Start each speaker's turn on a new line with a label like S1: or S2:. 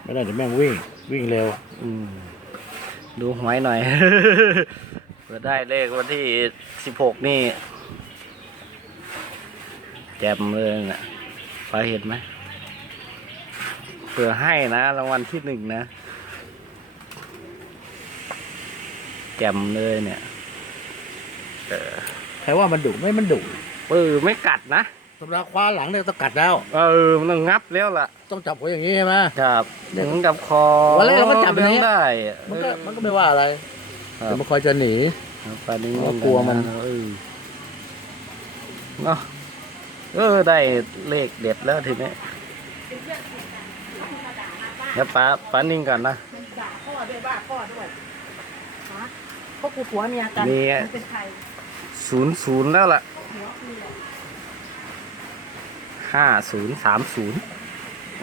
S1: ไม่ได้เดี๋ยวแม่งวิ่งเร็ว
S2: ดูหวยหน่อย เผื่อได้เลขวันที่16นี่แจ่มเลยนะฟ้าเห็นไหมเผื่อให้นะรางวัลที่1นะแจ่มเลยเนี่ย
S1: ใครว่ามันดุมันดุ
S2: ไม่กัดนะ
S1: สำหรับคว้าหลังเนี่ยต้องกัดแล้ว
S2: มันต้องงับแล้วล่ะ
S1: ต้องจับหัวอย่างนี้ใช่ไหม
S2: ครับถึงกับคอ
S1: วันแรกเราก็จับแบบนี้
S2: ได้
S1: มันก็ไม่ว่าอะไรแต่มันคอยจะหนี
S2: ปานนี้
S1: กลัวมัน
S2: เนาะได้เลขเด็ดแล้วทีนี้แล้วป้านิ่งก่อนนะ
S3: ด่าพ่อด้วยว่าพ่อด้วยฮะพวกกูผัวเมียกัน
S2: มี
S3: มึงเป็นใคร
S2: 00แล้วล่ะ
S3: หัวเมีย
S2: 5030